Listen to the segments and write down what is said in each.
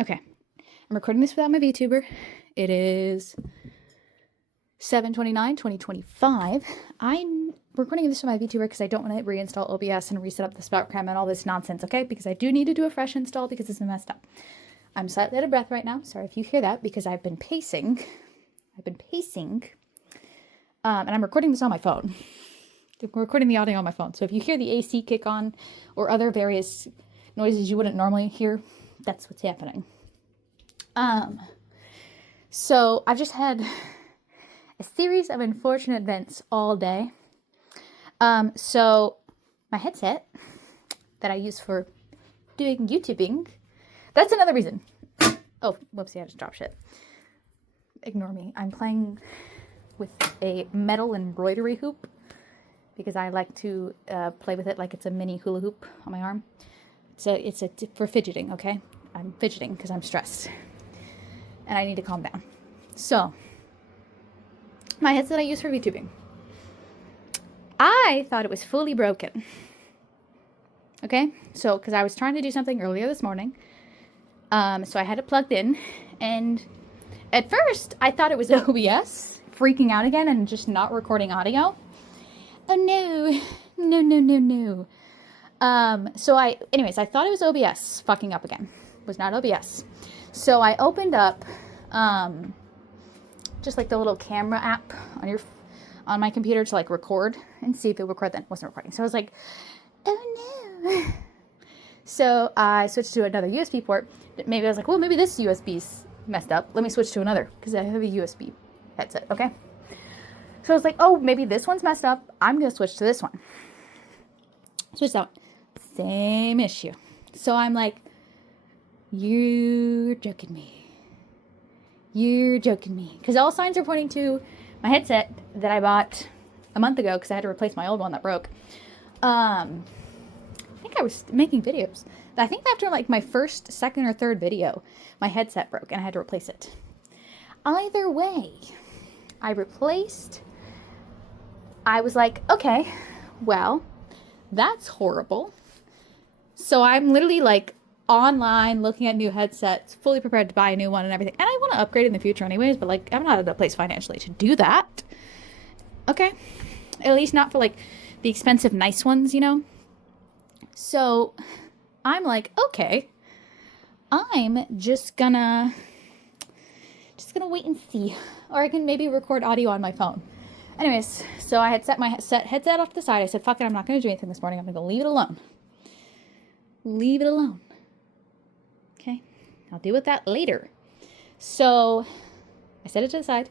Okay. I'm recording this without my VTuber. It is 7/29/2025. I'm recording this with my VTuber because I don't want to reinstall OBS and reset up the spout cram and all this nonsense, okay? Because I do need to do a fresh install because it's been messed up. I'm slightly out of breath right now. Sorry if you hear that because I've been pacing. And I'm recording this on my phone. I'm recording the audio on my phone. So if you hear the AC kick on or other various noises you wouldn't normally hear, that's what's happening. So I've just had a series of unfortunate events all day. So my headset that I use for doing YouTubing, that's another reason. Oh, whoopsie, I just dropped shit. Ignore me. I'm playing with a metal embroidery hoop because I like to play with it like it's a mini hula hoop on my arm. It's for fidgeting, okay? I'm fidgeting because I'm stressed and I need to calm down. So, my headset I use for VTubing. I thought it was fully broken. Okay? So, because I was trying to do something earlier this morning. So I had it plugged in. And at first, I thought it was OBS freaking out again and just not recording audio. Oh no. No. Anyways, I thought it was OBS fucking up again. It was not OBS. So I opened up just like the little camera app on my computer to like record and see if it would record. Then it wasn't recording. So I was like, oh no. So I switched to another USB port. Maybe I was like, well, maybe this USB's messed up. Let me switch to another because I have a USB headset. Okay. So I was like, oh, maybe this one's messed up. I'm going to switch to this one. Switch that one. Same issue. So I'm like, you're joking me. You're joking me. Because all signs are pointing to my headset that I bought a month ago because I had to replace my old one that broke. I think I was making videos. I think after like my first, second, or third video, my headset broke and I had to replace it. Either way, I was like, okay, well, that's horrible. So I'm literally like online looking at new headsets, fully prepared to buy a new one and everything. And I want to upgrade in the future anyways, but like I'm not at a place financially to do that. Okay. At least not for like the expensive nice ones, you know? So I'm like, okay, I'm just gonna wait and see. Or I can maybe record audio on my phone. Anyways, so I had set my headset off to the side. I said, fuck it, I'm not going to do anything this morning. I'm going to leave it alone. Leave it alone. Okay? I'll deal with that later. So I set it to the side.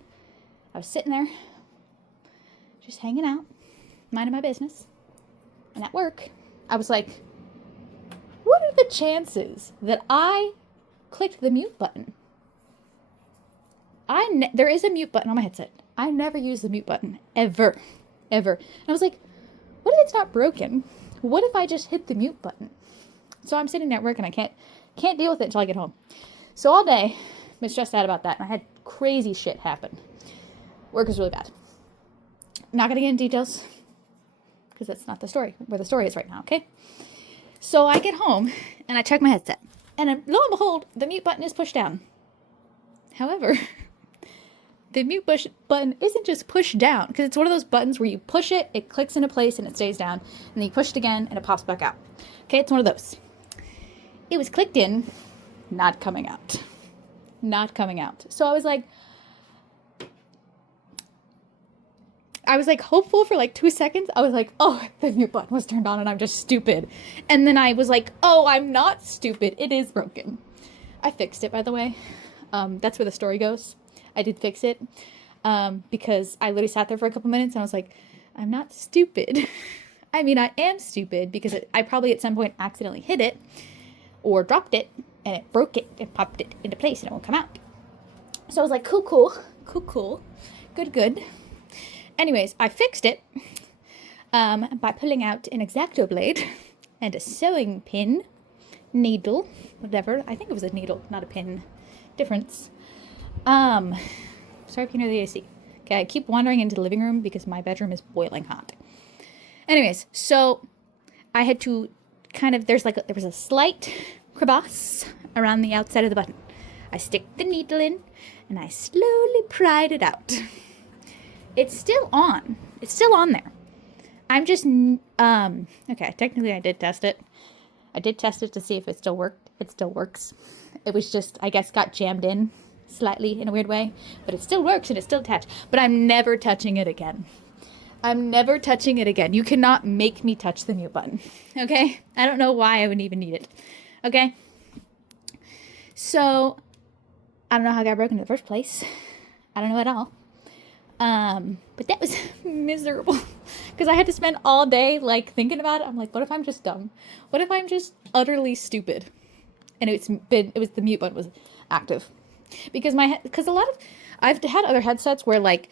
I was sitting there, just hanging out, minding my business. And at work, I was like, what are the chances that I clicked the mute button? There is a mute button on my headset. I never use the mute button, ever. And I was like, what if it's not broken? What if I just hit the mute button? So I'm sitting at work and I can't deal with it until I get home. So all day, I've been stressed out about that. And I had crazy shit happen. Work is really bad. I'm not going to get into details because that's not the story, where the story is right now, okay? So I get home and I check my headset. And lo and behold, the mute button is pushed down. However, the mute button isn't just pushed down, because it's one of those buttons where you push it, it clicks into place and it stays down, and then you push it again and it pops back out. Okay, it's one of those. It was clicked in, not coming out. Not coming out. So I was like hopeful for like 2 seconds. I was like, oh, the mute button was turned on and I'm just stupid. And then I was like, oh, I'm not stupid. It is broken. I fixed it, by the way. That's where the story goes. I did fix it because I literally sat there for a couple minutes and I was like, I'm not stupid. I mean, I am stupid because I probably at some point accidentally hit it or dropped it and it broke it and popped it into place and it won't come out. So I was like, cool. Good. Anyways, I fixed it by pulling out an X-Acto blade and a sewing pin, needle, whatever. I think it was a needle, not a pin. Difference. Sorry if you can hear the AC. Okay, I keep wandering into the living room because my bedroom is boiling hot. Anyways, so I had to there was a slight crevasse around the outside of the button. I stick the needle in and I slowly pry it out. It's still on. It's still on there. I'm just, okay, technically I did test it. I did test it to see if it still worked. It still works. It was just, I guess, got jammed in slightly in a weird way, but it still works and it's still attached. But I'm never touching it again. I'm never touching it again. You cannot make me touch the mute button, okay? I don't know why I would even need it, okay? So, I don't know how I got broken in the first place. I don't know at all. But that was miserable because I had to spend all day like thinking about it. I'm like, what if I'm just dumb? What if I'm just utterly stupid? And it was the mute button was active because I've had other headsets where like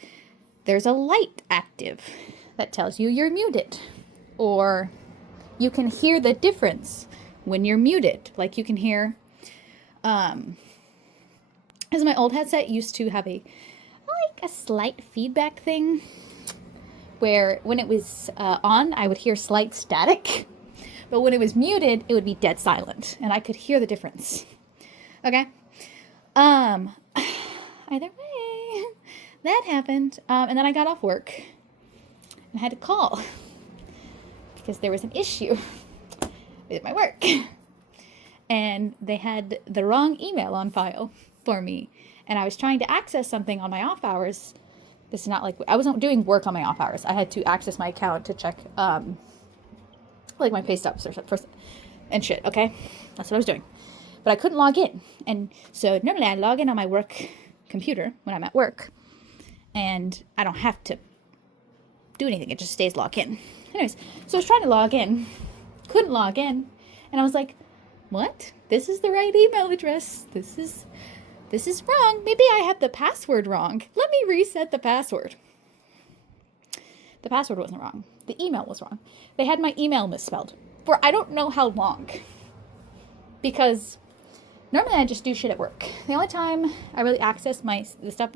there's a light active that tells you you're muted, or you can hear the difference when you're muted. Like you can hear, as my old headset used to have a slight feedback thing where when it was on, I would hear slight static, but when it was muted, it would be dead silent, and I could hear the difference. Okay. Either way, that happened, and then I got off work and had to call because there was an issue with my work, and they had the wrong email on file for me. And I was trying to access something on my off hours. This is not like, I wasn't doing work on my off hours. I had to access my account to check, like my pay stubs or something and shit, okay? That's what I was doing. But I couldn't log in. And so normally I log in on my work computer when I'm at work. And I don't have to do anything. It just stays logged in. Anyways, so I was trying to log in. Couldn't log in. And I was like, what? This is the right email address. This is wrong. Maybe I have the password wrong. Let me reset the password. The password wasn't wrong. The email was wrong. They had my email misspelled for I don't know how long. Because normally I just do shit at work. The only time I really access the stuff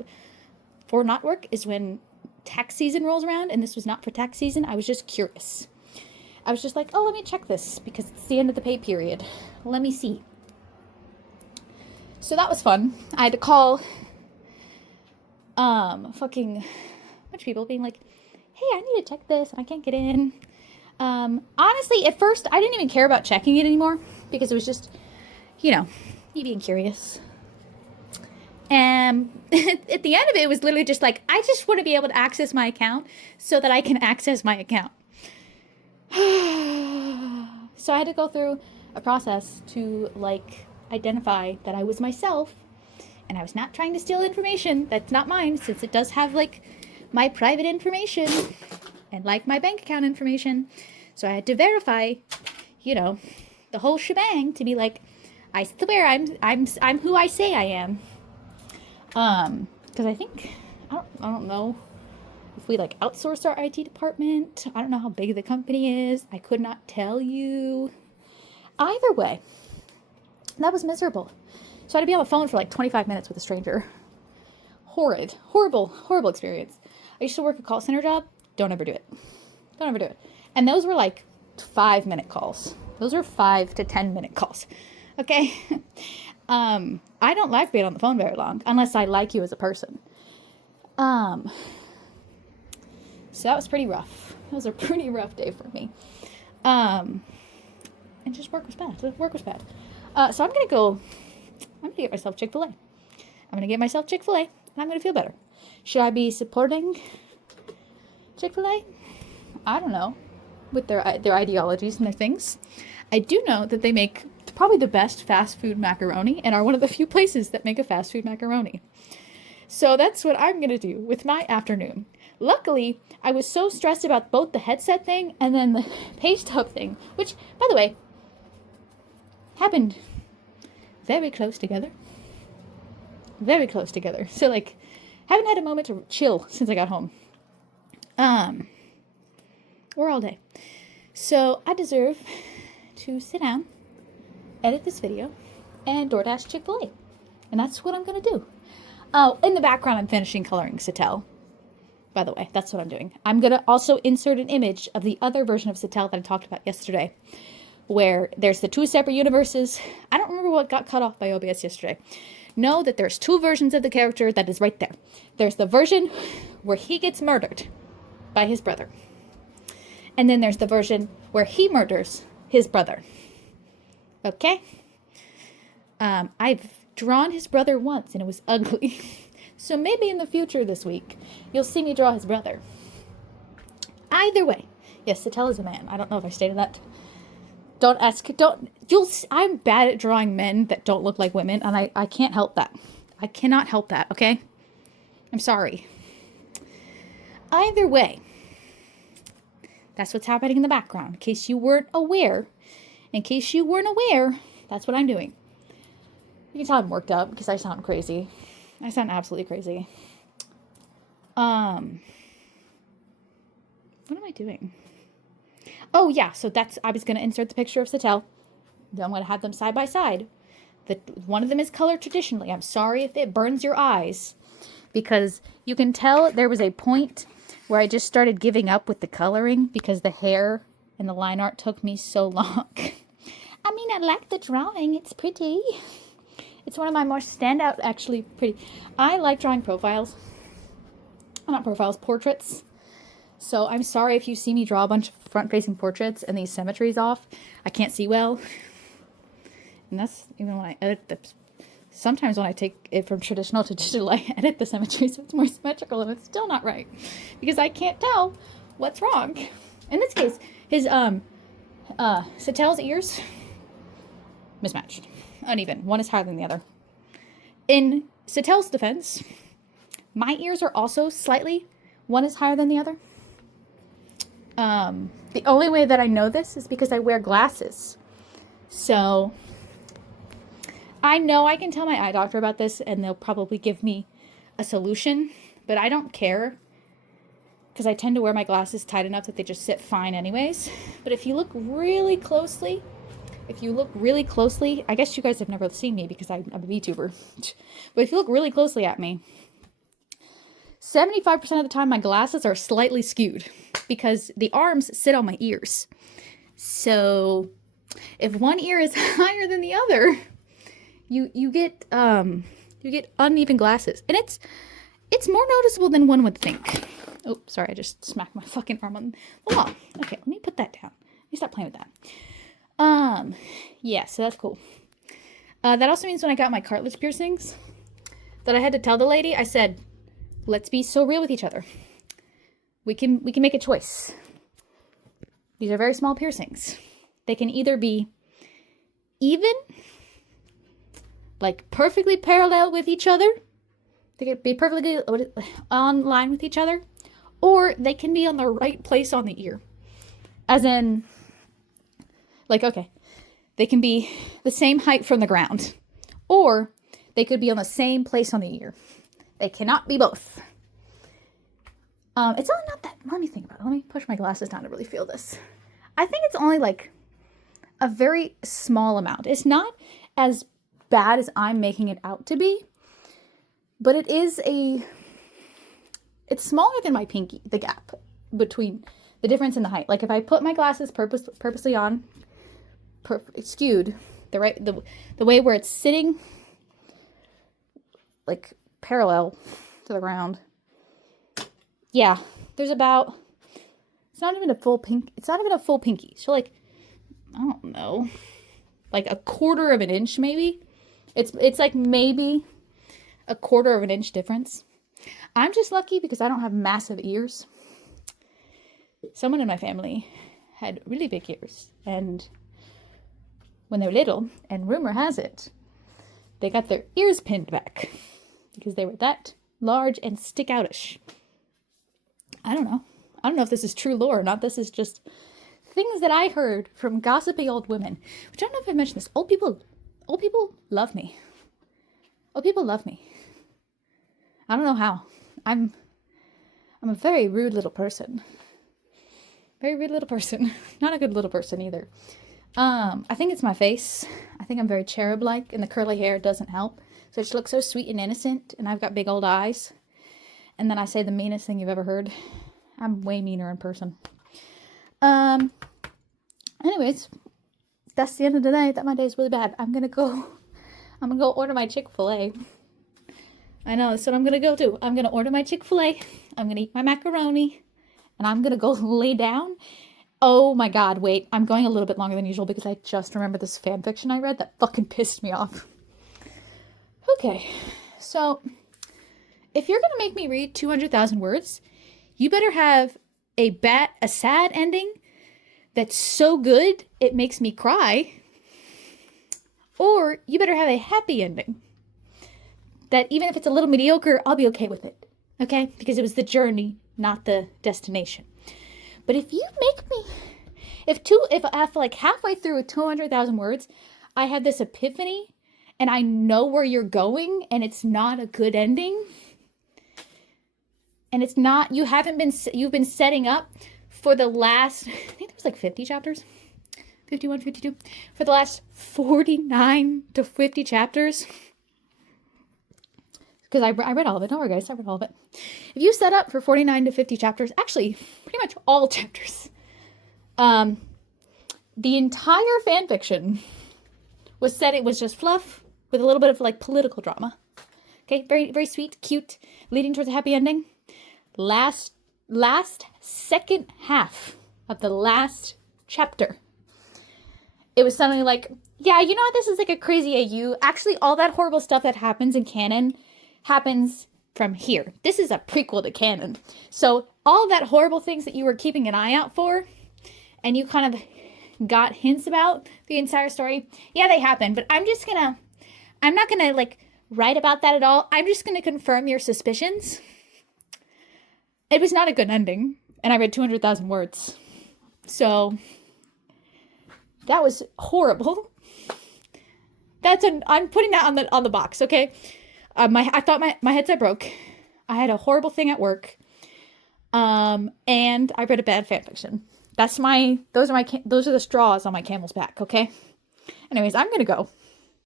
for not work is when tax season rolls around, and this was not for tax season. I was just curious. I was just like, oh, let me check this because it's the end of the pay period. Let me see. So that was fun. I had to call fucking bunch of people being like, hey, I need to check this and I can't get in. Honestly, at first I didn't even care about checking it anymore because it was just, me being curious. And at the end of it, it was literally just like, I just want to be able to access my account so that I can access my account. So I had to go through a process to identify that I was myself and I was not trying to steal information that's not mine, since it does have my private information and my bank account information. So I had to verify, the whole shebang to be like, I swear I'm who I say I am. Because I think I don't know if we outsource our IT department. I don't know how big the company is. I could not tell you. Either way, that was miserable. So I had to be on the phone for 25 minutes with a stranger. Horrible experience. I used to work a call center job. Don't ever do it. Don't ever do it. And those were 5-minute calls. Those are 5 to 10-minute calls. Okay? I don't like being on the phone very long unless I like you as a person. So that was pretty rough. That was a pretty rough day for me. And just work was bad. So I'm going to get myself Chic Fil A. I'm going to get myself Chic Fil A, and I'm going to feel better. Should I be supporting Chic Fil A? I don't know. With their ideologies and their things. I do know that they make probably the best fast food macaroni and are one of the few places that make a fast food macaroni. So that's what I'm going to do with my afternoon. Luckily, I was so stressed about both the headset thing and then the pay stub thing, which, by the way, happened very close together. Very close together. So, haven't had a moment to chill since I got home. Or all day. So, I deserve to sit down, edit this video, and DoorDash Chic Fil A. And that's what I'm going to do. Oh, in the background, I'm finishing coloring Satel. By the way, that's what I'm doing. I'm going to also insert an image of the other version of Satel that I talked about yesterday, where there's the two separate universes. I don't remember what got cut off by OBS yesterday. Know that there's two versions of the character that is right there. There's the version where he gets murdered by his brother. And then there's the version where he murders his brother. Okay? I've drawn his brother once and it was ugly. So maybe in the future this week, you'll see me draw his brother. Either way. Yes, Satel is a man. I don't know if I stated that. Don't ask, I'm bad at drawing men that don't look like women, and I can't help that. I cannot help that, okay? I'm sorry. Either way, that's what's happening in the background. In case you weren't aware, that's what I'm doing. You can tell I'm worked up because I sound crazy. I sound absolutely crazy. What am I doing? Oh, yeah, so I was going to insert the picture of Satel. Then I'm going to have them side by side. One of them is colored traditionally. I'm sorry if it burns your eyes, because you can tell there was a point where I just started giving up with the coloring because the hair and the line art took me so long. I mean, I like the drawing. It's pretty. It's one of my more standout, actually, pretty. I like drawing profiles. Not profiles, portraits. So I'm sorry if you see me draw a bunch of front-facing portraits and these symmetry's off. I can't see well. And that's even when I edit this. Sometimes when I take it from traditional to digital, I edit the symmetry so it's more symmetrical, and it's still not right. Because I can't tell what's wrong. In this case, his Satel's ears, mismatched. Uneven. One is higher than the other. In Satel's defense, my ears are also slightly, one is higher than the other. The only way that I know this is because I wear glasses. So I know I can tell my eye doctor about this and they'll probably give me a solution, but I don't care because I tend to wear my glasses tight enough that they just sit fine anyways. But if you look really closely, I guess you guys have never seen me because I'm a VTuber. But if you look really closely at me, 75% of the time my glasses are slightly skewed because the arms sit on my ears. So if one ear is higher than the other, you get uneven glasses. And it's more noticeable than one would think. Oh, sorry, I just smacked my fucking arm on the wall. Okay, let me put that down. Let me stop playing with that. Yeah, so that's cool. That also means when I got my cartilage piercings that I had to tell the lady, I said, let's be so real with each other. We can make a choice. These are very small piercings. They can either be even, like perfectly parallel with each other. They can be perfectly on line with each other. Or they can be on the right place on the ear. As in, like, okay, they can be the same height from the ground. Or they could be on the same place on the ear. They cannot be both. It's only not that, let me think about it. Let me push my glasses down to really feel this. I think it's only like a very small amount. It's not as bad as I'm making it out to be, but it's smaller than my pinky, the gap between the difference in the height. Like if I put my glasses purposely on, skewed, the way where it's sitting, like parallel to the ground. Yeah, there's about, it's not even a full pinky. So like, I don't know, like a quarter of an inch maybe. It's like maybe a quarter of an inch difference. I'm just lucky because I don't have massive ears. Someone in my family had really big ears, and when they were little, and rumor has it, they got their ears pinned back because they were that large and stick outish. I don't know. I don't know if this is true lore or not. This is just things that I heard from gossipy old women. Which I don't know if I mentioned this. Old people love me. Old people love me. I don't know how. I'm a very rude little person. Very rude little person. Not a good little person either. I think it's my face. I think I'm very cherub-like, and the curly hair doesn't help. So it just looks so sweet and innocent, and I've got big old eyes. And then I say the meanest thing you've ever heard. I'm way meaner in person. Anyways, that's the end of the night. That my day is really bad. I'm gonna go order my Chick Fil A. I know, that's what I'm gonna go do. I'm gonna order my Chick Fil A. I'm gonna eat my macaroni, and I'm gonna go lay down. Oh my God, wait, I'm going a little bit longer than usual because I just remembered this fan fiction I read that fucking pissed me off. Okay, so if you're gonna make me read 200,000 words, you better have a sad ending that's so good it makes me cry, or you better have a happy ending that even if it's a little mediocre, I'll be okay with it, okay? Because it was the journey, not the destination. But if you make me, if after like halfway through 200,000 words, I have this epiphany and I know where you're going and it's not a good ending, and it's not, you've been setting up for the last, I think there was like 50 chapters, 51, 52, for the last 49 to 50 chapters. Because I read all of it. Don't worry, guys. I read all of it. If you set up for 49 to 50 chapters, actually, pretty much all chapters, the entire fan fiction was said it was just fluff with a little bit of like political drama. Okay, very, very sweet, cute, leading towards a happy ending. Last second half of the last chapter, it was suddenly like, yeah, you know what? This is like a crazy AU. Actually, all that horrible stuff that happens in canon happens from here. This is a prequel to canon. So all that horrible things that you were keeping an eye out for and you kind of got hints about the entire story, yeah, they happen. But I'm not gonna like write about that at all. I'm just gonna confirm your suspicions. It was not a good ending, and I read 200,000 words. So that was horrible. I'm putting that on the box, okay? I thought my headset broke. I had a horrible thing at work. And I read a bad fanfiction. Those are the straws on my camel's back, okay? Anyways, I'm gonna go.